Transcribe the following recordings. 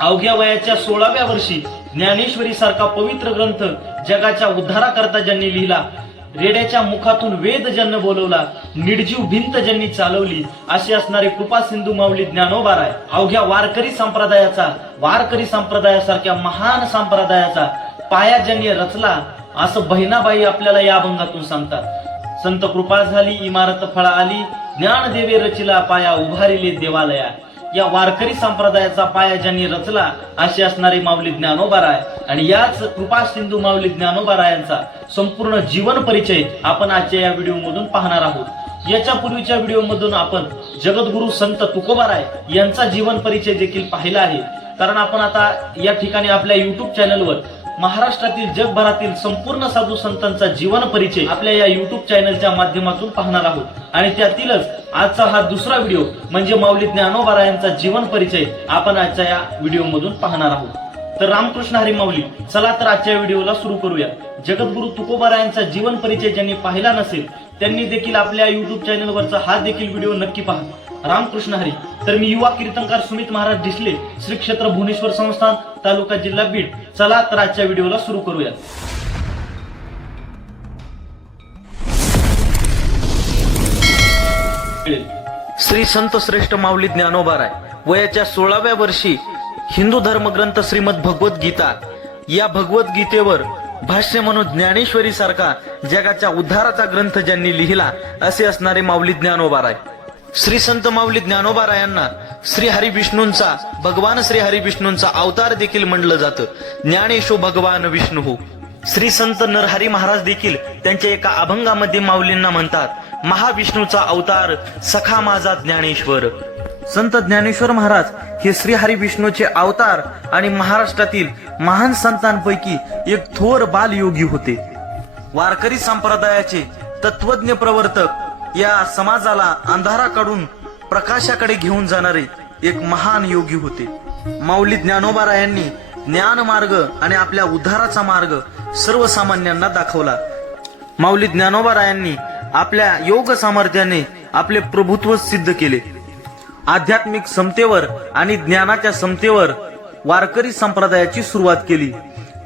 अवघ्या वयाच्या सोळाव्या वर्षी ज्ञानेश्वरी सारखा पवित्र ग्रंथ जगाच्या उद्धाराकरता ज्यांनी लिहिला रेड्याच्या मुखातून वेद ज्यांना बोलवला निर्जीव भिंत ज्यांनी चालवली अशी असणारे कृपा सिंधू माऊली ज्ञानोबाराय अवघ्या वारकरी संप्रदायाचा वारकरी संप्रदायासारख्या महान संप्रदायाचा पाया ज्यांनी रचला असं बहिणाबाई आपल्याला या अभंगातून सांगतात. संत कृपा झाली इमारत फळा आली ज्ञानदेवे रचिला पाया उभारिले देवालया या वारकरी संप्रदायाचा पाया ज्यांनी रचला अशी असणारे माऊली ज्ञानोबाराय. आणि याच कृपा सिंधू माऊली ज्ञानोबारायांचा संपूर्ण जीवन परिचय आपण आजच्या या व्हिडिओ मधून पाहणार आहोत. याच्या पूर्वीच्या व्हिडिओ मधून आपण जगद्गुरु संत तुकोबाराय यांचा जीवन परिचय देखील पाहिला आहे. कारण आपण आता या ठिकाणी आपल्या युट्यूब चॅनलवर महाराष्ट्रातील जगभरातील संपूर्ण साधू संतांचा जीवन परिचय आपल्या या युट्यूब चॅनलच्या माध्यमातून पाहणार आहोत. आणि त्यातीलच आजचा हा दुसरा व्हिडिओ म्हणजे माऊली ज्ञानोबारा यांचा जीवन परिचय आपण आजच्या या व्हिडिओ मधून पाहणार आहोत. तर रामकृष्ण हरी माऊली चला तर आजच्या व्हिडिओला सुरू करूया. जगद्गुरु तुकोबारा यांचा जीवन परिचय ज्यांनी पाहिला नसेल त्यांनी देखील आपल्या युट्यूब चॅनलवरचा हा देखील व्हिडिओ नक्की पहा. रामकृष्ण हरी तर मी युवा कीर्तनकार सुमित महाराज डिसले श्री क्षेत्र भुवनेश्वर संस्थान तालुका जिल्हा बीड. चला तर आजच्या व्हिडिओला सुरू करूया श्री संत श्रेष्ठ माऊली ज्ञानोबाराय वयाच्या सोळाव्या वर्षी हिंदू धर्मग्रंथ श्रीमद भगवत गीता या भगवद्गीतेवर भाष्य म्हणून ज्ञानेश्वरी सारखा जगाच्या उद्धाराचा ग्रंथ ज्यांनी लिहिला असे असणारे माऊली ज्ञानोबाराय. श्री संत माऊली ज्ञानोबाराय यांना श्री हरी विष्णूंचा भगवान श्री हरी विष्णूंचा अवतार देखील म्हणलं जातं. ज्ञानेशो भगवान विष्णू. श्री संत नरहरी महाराज देखील त्यांच्या एका अभंगामध्ये माऊलींना म्हणतात महाविष्णूचा अवतार सखा माझा ज्ञानेश्वर. संत ज्ञानेश्वर महाराज हे श्रीहरी विष्णूचे अवतार आणि महाराष्ट्रातील महान संतांपैकी एक थोर बालयोगी होते. वारकरी संप्रदायाचे तत्वज्ञ प्रवर्तक या समाजाला अंधाराकडून प्रकाशाकडे घेऊन जाणारे एक महान योगी होते. माऊली ज्ञानोबारा यांनी ज्ञान मार्ग आणि आपल्या उद्धाराचा मार्ग सर्वसामान्यांना दाखवला. माऊली ज्ञानोबारायांनी आपल्या योग सामर्थ्याने आपले प्रभुत्व सिद्ध केले. आध्यात्मिक समतेवर आणि ज्ञानाच्या समतेवर वारकरी संप्रदायाची सुरुवात केली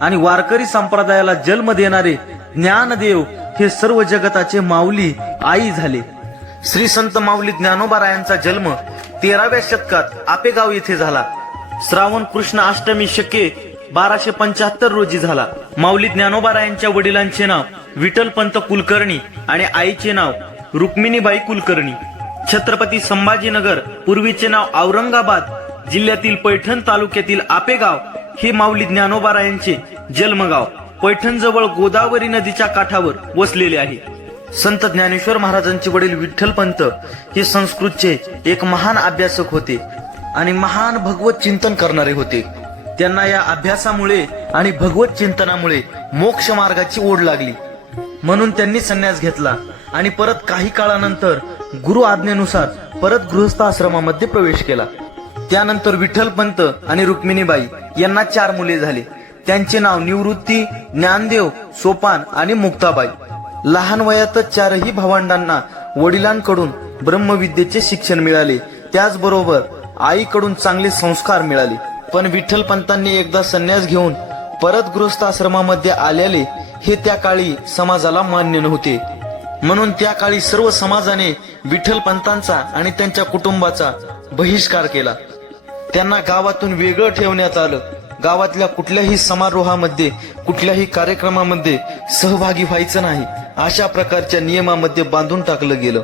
आणि वारकरी संप्रदायाला जन्म देणारे ज्ञानदेव हे सर्व जगताचे माऊली आई झाले. श्री संत माऊली ज्ञानोबारायांचा जन्म तेराव्या शतकात आपेगाव येथे झाला. श्रावण कृष्ण अष्टमी शके बाराशे पंच्याहत्तर रोजी झाला. माऊली ज्ञानोबारायांच्या वडिलांचे नाव विठ्ठलपंत कुलकर्णी आणि आईचे नाव रुक्मिणीबाई कुलकर्णी. छत्रपती संभाजीनगर पूर्वीचे नाव औरंगाबाद जिल्ह्यातील पैठण तालुक्यातील आपेगाव हे माऊली ज्ञानोबारायांचे जन्मगाव. पैठण जवळ गोदावरी नदीच्या काठावर वसलेले आहे. संत ज्ञानेश्वर महाराजांचे वडील विठ्ठलपंत हे संस्कृतचे एक महान अभ्यासक होते आणि महान भगवत चिंतन करणारे होते. त्यांना या अभ्यासामुळे आणि भगवत चिंतनामुळे मोक्ष मार्गाची ओढ लागली. म्हणून त्यांनी संन्यास घेतला आणि परत काही काळानंतर गुरु आज्ञेनुसार परत गृहस्थ आश्रमामध्ये प्रवेश केला. त्यानंतर विठ्ठलपंत आणि रुक्मिणीबाई यांना चार मुले झाले. त्यांचे नाव निवृत्ती ज्ञानदेव सोपान आणि मुक्ताबाई. लहान वयातच चारही भावंडांना वडिलांकडून ब्रह्मविद्येचे शिक्षण मिळाले. त्याचबरोबर आईकडून चांगले संस्कार मिळाले. पण विठ्ठलपंतांनी एकदा संन्यास घेऊन परत गृहस्थ आश्रमामध्ये आल्याले हे त्या काळी समाजाला मान्य नव्हते. म्हणून त्या काळी सर्व समाजाने विठ्ठलपंतांचा आणि त्यांच्या कुटुंबाचा बहिष्कार केला. त्यांना गावातून वेगळं ठेवण्यात आलं. गावातल्या कुठल्याही समारोहामध्ये कुठल्याही कार्यक्रमामध्ये सहभागी व्हायचं नाही. अशा प्रकारच्या नियमामध्ये बांधून टाकलं गेलं.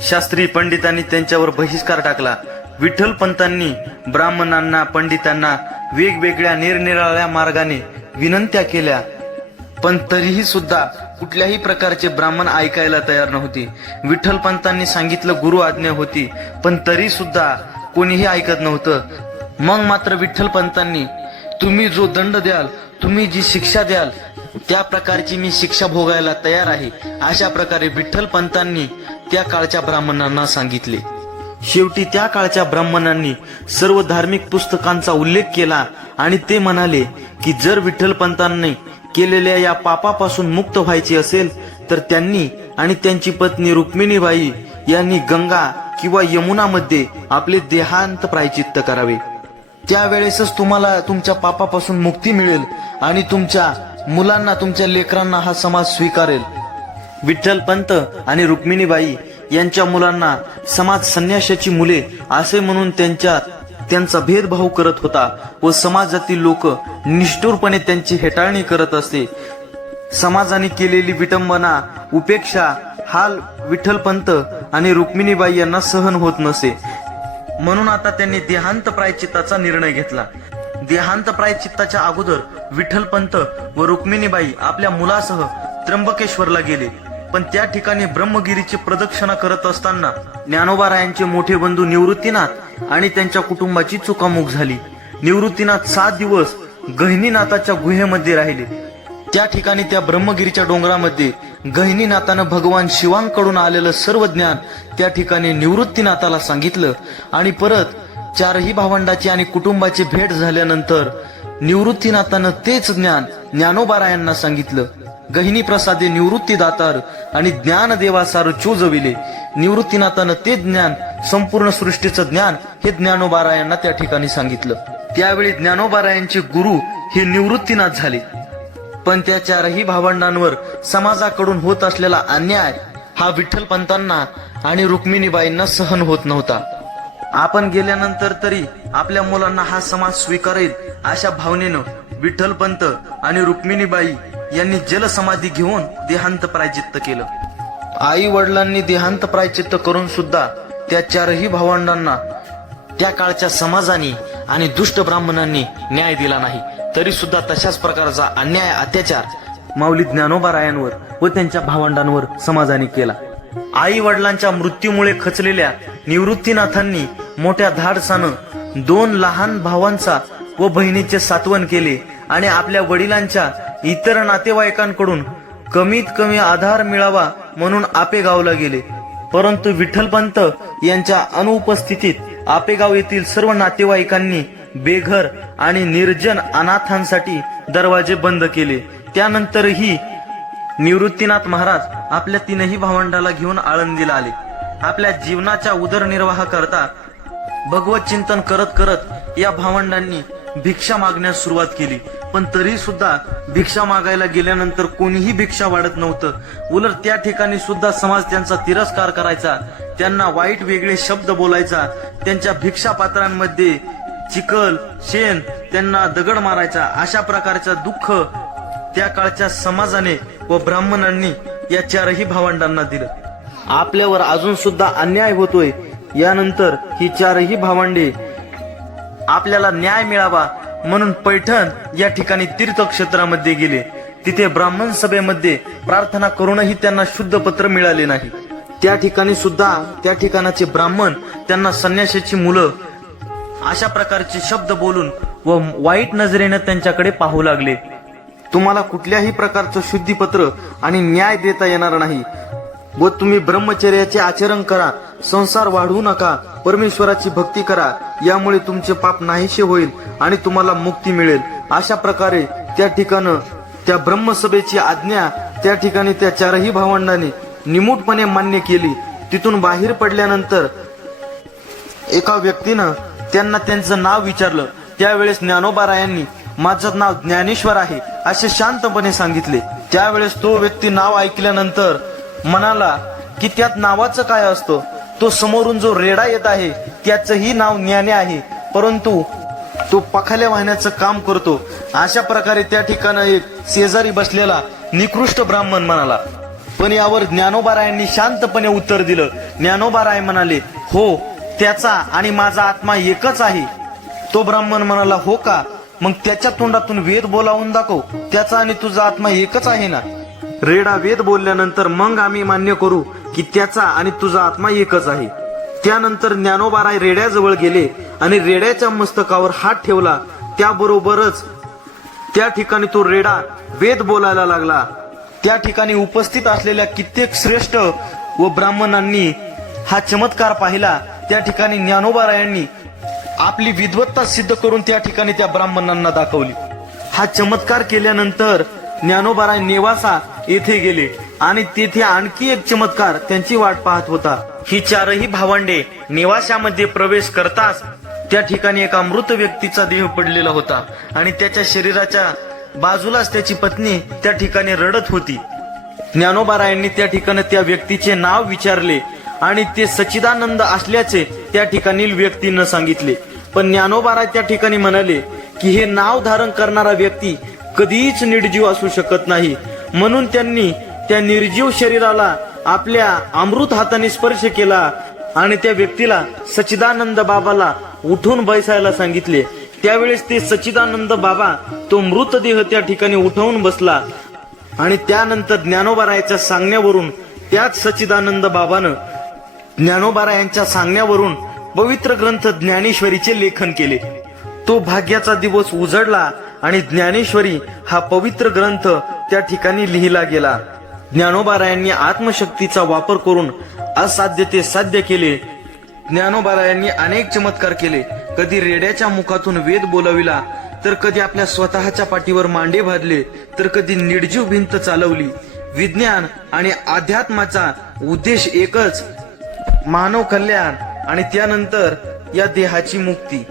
शास्त्री पंडितांनी त्यांच्यावर बहिष्कार टाकला. विठ्ठल पंतांनी ब्राह्मणांना पंडितांना वेगवेगळ्या निरनिराळ्या मार्गाने विनंत्या केल्या. पण तरीही सुद्धा कुठल्याही प्रकारचे ब्राह्मण ऐकायला तयार नव्हते. विठ्ठल पंतांनी सांगितलं गुरु आज्ञा होती पण तरी सुद्धा कोणीही ऐकत नव्हतं. मग मात्र विठ्ठल पंतांनी तुम्ही जो दंड द्याल तुम्ही जी शिक्षा द्याल त्या प्रकारची मी शिक्षा भोगायला तयार आहे. अशा प्रकारे विठ्ठल पंतांनी त्या काळच्या ब्राह्मणांना सांगितले. शेवटी त्या काळच्या ब्राह्मणांनी सर्व धार्मिक पुस्तकांचा उल्लेख केला आणि ते म्हणाले की जर विठ्ठलपंतांनी केलेल्या या पापापासून मुक्त व्हायचे असेल तर त्यांनी आणि त्यांची पत्नी रुक्मिणीबाई यांनी गंगा किंवा यमुनामध्ये आपले देहांत प्रायचित्त करावे. त्यावेळेसच तुम्हाला तुमच्या पापापासून मुक्ती मिळेल आणि तुमच्या मुलांना तुमच्या लेकरांना हा समाज स्वीकारेल. विठ्ठल पंत आणि रुक्मिणीबाई यांच्या मुलांना समाज संन्याशाची मुले असे म्हणून त्यांच्या त्यांचा भेदभाव करत होता व समाजातील लोक निष्ठुरपणे त्यांची हेटाळणी करत असते समाजाने केलेली विटंबना उपेक्षा हाल विठ्ठलपंत आणि रुक्मिणीबाई यांना सहन होत नसे. म्हणून आता त्यांनी देहांत प्रायचित्ताचा निर्णय घेतला. देहांत प्रायचित्ताच्या अगोदर विठ्ठलपंत व रुक्मिणीबाई आपल्या मुलासह त्र्यंबकेश्वरला गेले. पण त्या ठिकाणी ब्रह्मगिरीची प्रदक्षिणा करत असताना ज्ञानोबारायांचे मोठे बंधू निवृत्तीनाथ आणि त्यांच्या कुटुंबाची चुकामुक झाली. निवृत्तीनाथ सात दिवस गहिनीनाथाच्या गुहेमध्ये राहिले. त्या ठिकाणी त्या ब्रह्मगिरीच्या डोंगरामध्ये गहिनीनाथानं भगवान शिवांकडून आलेलं सर्व ज्ञान त्या ठिकाणी निवृत्तीनाथाला सांगितलं आणि परत चारही भावंडाची आणि कुटुंबाची भेट झाल्यानंतर निवृत्तीनाथानं तेच ज्ञान ज्ञानोबारायांना सांगितलं. गहिनी प्रसादे निवृत्ती दातार आणि ज्ञान देवासार चोजविले. निवृत्तीनाथानं ते ज्ञान संपूर्ण सृष्टीचं ज्ञान हे ज्ञानोबारायांना त्या ठिकाणी सांगितलं. त्यावेळी ज्ञानोबारायांचे गुरु हे निवृत्तीनाथ झाले. पण त्या चारही भावंडांवर समाजाकडून होत असलेला अन्याय हा विठ्ठल पंतांना आणि रुक्मिणीबाईंना सहन होत नव्हता. आपण गेल्यानंतर तरी आपल्या मुलांना हा समाज स्वीकारेल अशा भावनेनं विठ्ठल पंत आणि रुक्मिणीबाई यांनी जलसमाधी घेऊन देहांत प्रायचित्त केलं. आई वडिलांनी देहांत प्रायचित्त करून सुद्धा त्या चारही भावंडांना त्या काळच्या समाजाने आणि दुष्ट ब्राह्मणांनी न्याय दिला नाही. तरी सुद्धा तशाच प्रकारचा अन्याय अत्याचार माऊली ज्ञानोबारायांवर व त्यांच्या भावंडांवर समाजाने केला. आई वडिलांच्या मृत्यूमुळे खचलेल्या निवृत्तीनाथांनी मोठ्या धाडसानं दोन लहान भावांचा व बहिणीचे सात्वन केले आणि आपल्या वडिलांच्या इतर नातेवाईकांकडून कमीत कमी आधार मिळावा म्हणून आपेगावला गेले. परंतु विठ्ठलपंत यांच्या अनुपस्थितीत आपेगाव येथील सर्व नातेवाईकांनी बेघर आणि निर्जन अनाथांसाठी दरवाजे बंद केले. त्यानंतरही निवृत्तीनाथ महाराज आपल्या तीनही भावंडाला घेऊन आळंदीला आले. आपल्या जीवनाच्या उदरनिर्वाह करता भगवत चिंतन करत करत या भावंडांनी भिक्षा मागण्यास सुरुवात केली. पण तरी सुद्धा भिक्षा मागायला गेल्यानंतर कोणीही भिक्षा वाढत नव्हतं. उलट त्या ठिकाणी सुद्धा समाज त्यांचा तिरस्कार करायचा. त्यांना वाईट वेगळे शब्द बोलायचा. त्यांच्या भिक्षा पात्रांमध्ये चिखल शेण त्यांना दगड मारायचा अशा प्रकारचा दुःख त्या काळच्या समाजाने व ब्राह्मणांनी या चारही भावंडांना दिलं. आपल्यावर अजून सुद्धा अन्याय होतोय. यानंतर ही चारही भावंडे आपल्याला न्याय मिळावा म्हणून पैठण या ठिकाणी तीर्थक्षेत्रामध्ये गेले. तिथे ब्राह्मण सभेमध्ये प्रार्थना करूनही त्यांना शुद्ध पत्र मिळाले नाही. त्या ठिकाणी सुद्धा त्या ठिकाणाचे ब्राह्मण त्यांना संन्याशाची मुलं अशा प्रकारचे शब्द बोलून व वाईट नजरेनं त्यांच्याकडे पाहू लागले. तुम्हाला कुठल्याही प्रकारचं शुद्धीपत्र आणि न्याय देता येणार नाही. व तुम्ही ब्रह्मचर्याचे आचरण करा संसार वाढवू नका परमेश्वराची भक्ती करा यामुळे तुमचे पाप नाहीसे होईल आणि तुम्हाला मुक्ती मिळेल. अशा प्रकारे त्या ठिकाणं त्या ब्रह्मसभेची आज्ञा त्या ठिकाणी त्या चारही भावंडांनी निमूटपणे मान्य केली. तिथून बाहेर पडल्यानंतर एका व्यक्तीनं त्यांना त्यांचं नाव विचारलं. त्यावेळेस ज्ञानोबारायांनी माझं नाव ज्ञानेश्वर आहे असे शांतपणे सांगितले. त्यावेळेस तो व्यक्ती नाव ऐकल्यानंतर म्हणाला की त्यात नावाचं काय असतं? तो समोरून जो रेडा येत आहे त्याचंही नाव ज्ञाने आहे. परंतु तो पखाल्या वाहण्याचं काम करतो. अशा प्रकारे त्या ठिकाणी एक शेजारी बसलेला निकृष्ट ब्राह्मण म्हणाला. पण यावर ज्ञानोबारायांनी शांतपणे उत्तर दिलं. ज्ञानोबाराय म्हणाले हो त्याचा आणि माझा आत्मा एकच आहे. तो ब्राह्मण म्हणाला हो का? मग त्याच्या तोंडातून वेद बोलावून दाखव. त्याचा आणि तुझा आत्मा एकच आहे ना? रेडा वेद बोलल्यानंतर मग आम्ही मान्य करू की त्याचा आणि तुझा आत्मा एकच आहे. त्यानंतर ज्ञानोबाराय रेड्याजवळ गेले आणि रेड्याच्या मस्तकावर हात ठेवला. त्याबरोबरच त्या ठिकाणी तो रेडा वेद बोलायला लागला. त्या ठिकाणी उपस्थित असलेल्या कित्येक श्रेष्ठ व ब्राह्मणांनी हा चमत्कार पाहिला. त्या ठिकाणी ज्ञानोबारायांनी आपली विद्वत्ता सिद्ध करून त्या ठिकाणी त्या ब्राह्मणांना दाखवली. हा चमत्कार केल्यानंतर ज्ञानोबाराय नेवासा येथे गेले आणि तेथे आणखी एक चमत्कार त्यांची वाट पाहत होता. ही चारही भावंडे निवासामध्ये प्रवेश करताच त्या ठिकाणी एका मृत व्यक्तीचा देह पडलेला होता आणि त्याच्या शरीराच्या बाजूलाच त्याची पत्नी त्या ठिकाणी रडत होती. ज्ञानोबारायांनी त्या ठिकाणी त्या व्यक्तीचे नाव विचारले आणि ते सच्चिदानंद असल्याचे त्या ठिकाणी व्यक्तीनं सांगितले. पण ज्ञानोबाराय त्या ठिकाणी म्हणाले की हे नाव धारण करणारा व्यक्ती कधीच निर्जीव असू शकत नाही. म्हणून त्यांनी त्या निर्जीव शरीराला आपल्या अमृत हाताने स्पर्श केला आणि त्या व्यक्तीला सच्चिदानंद बाबाला उठून बैसायला सांगितले. त्यावेळेस ते सच्चिदानंद बाबा तो मृतदेह त्या ठिकाणी उठवून बसला आणि त्यानंतर ज्ञानोबारायच्या सांगण्यावरून त्याच सच्चिदानंद बाबानं ज्ञानोबारा यांच्या सांगण्यावरून पवित्र ग्रंथ ज्ञानेश्वरीचे लेखन केले. तो भाग्याचा दिवस उजडला आणि ज्ञानेश्वरी हा पवित्र ग्रंथ त्या ठिकाणी लिहिला गेला. ज्ञानोबारायांनी आत्मशक्तीचा वापर करून असाध्य ते साध्य केले. ज्ञानोबारायांनी अनेक चमत्कार केले. कधी रेड्याच्या मुखातून वेद बोलविला तर कधी आपल्या स्वतःच्या पाठीवर मांडे भाजले तर कधी निर्जीव भिंत चालवली. विज्ञान आणि अध्यात्माचा उद्देश एकच मानव कल्याण आणि त्यानंतर या देहाची मुक्ती.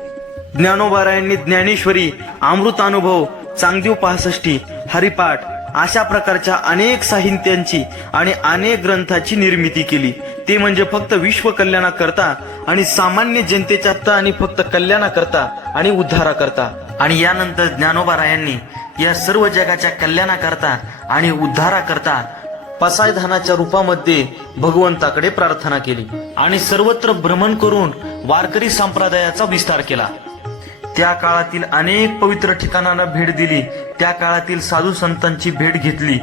ज्ञानोबारायांनी ज्ञानेश्वरी अमृतानुभव चांगदेव पासष्टी हरिपाठ अशा प्रकारच्या अनेक साहित्यांची आणि अनेक ग्रंथाची निर्मिती केली. ते म्हणजे फक्त विश्व कल्याणाकरता आणि सामान्य जनतेच्या आणि फक्त कल्याणाकरता आणि उद्धाराकरता. आणि यानंतर ज्ञानोबारायांनी या सर्व जगाच्या कल्याणाकरता आणि उद्धाराकरता पसायधानाच्या रूपामध्ये भगवंताकडे प्रार्थना केली आणि सर्वत्र भ्रमण करून वारकरी संप्रदायाचा विस्तार केला. त्या काळातील अनेक पवित्र ठिकाणांना भेट दिली. त्या काळातील साधू संतांची भेट घेतली.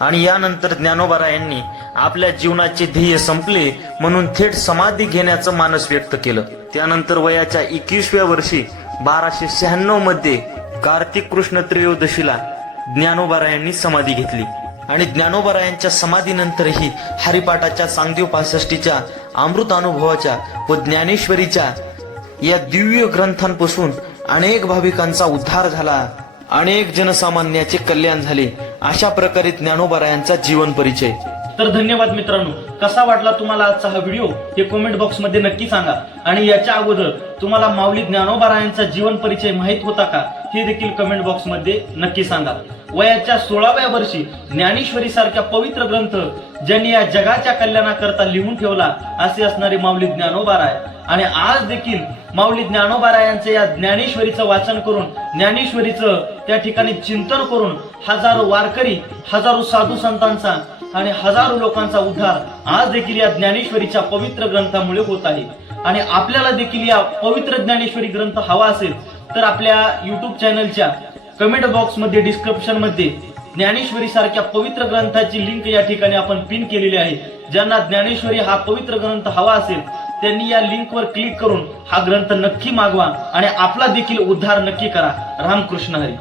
आणि यानंतर ज्ञानोबारा यांनी आपल्या जीवनाचे ध्येय संपले म्हणून थेट समाधी घेण्याचं मानस व्यक्त केलं. त्यानंतर वयाच्या एकवीसव्या वर्षी बाराशे शहाण्णवमध्ये कार्तिक कृष्ण त्रयोदशीला ज्ञानोबारा यांनी समाधी घेतली. आणि ज्ञानोबरायांच्या समाधीनंतरही हरिपाठाच्या सांगदेव पासष्टीच्या अमृत अनुभवाच्या व ज्ञानेश्वरीच्या या दिव्य ग्रंथांपासून अनेक भाविकांचा उद्धार झाला. अनेक जनसामान्याचे कल्याण झाले. अशा प्रकारे ज्ञानोबारायांचा जीवन परिचय. तर धन्यवाद मित्रांनो. कसा वाटला तुम्हाला आजचा हा व्हिडिओ? हे कमेंट बॉक्समध्ये नक्की सांगा. आणि याच्या अगोदर तुम्हाला माऊली ज्ञानोबारायांचा जीवन परिचय माहीत होता का? हे देखील कमेंट बॉक्समध्ये नक्की सांगा. वयाच्या सोळाव्या वर्षी ज्ञानेश्वरी सारख्या पवित्र ग्रंथ ज्यांनी या जगाच्या कल्याणाकरता लिहून ठेवला असे असणारे माऊली ज्ञानोबाराय. आणि आज देखील माऊली ज्ञानोबारायांचे या ज्ञानेश्वरीचं वाचन करून ज्ञानेश्वरीचं त्या ठिकाणी चिंतन करून हजारो वारकरी हजारो साधू संतांचा आणि हजारो लोकांचा उद्धार आज देखील या ज्ञानेश्वरीच्या पवित्र ग्रंथामुळे होत आहे. आणि आपल्याला देखील या पवित्र ज्ञानेश्वरी ग्रंथ हवा असेल तर आपल्या युट्यूब चॅनलच्या कमेंट बॉक्समध्ये डिस्क्रिप्शनमध्ये ज्ञानेश्वरी सारख्या पवित्र ग्रंथाची लिंक या ठिकाणी आपण पिन केलेली आहे. ज्यांना ज्ञानेश्वरी हा पवित्र ग्रंथ हवा असेल त्यांनी या लिंकवर क्लिक करून हा ग्रंथ नक्की मागवा आणि आपला देखील उद्धार नक्की करा. रामकृष्ण हरी.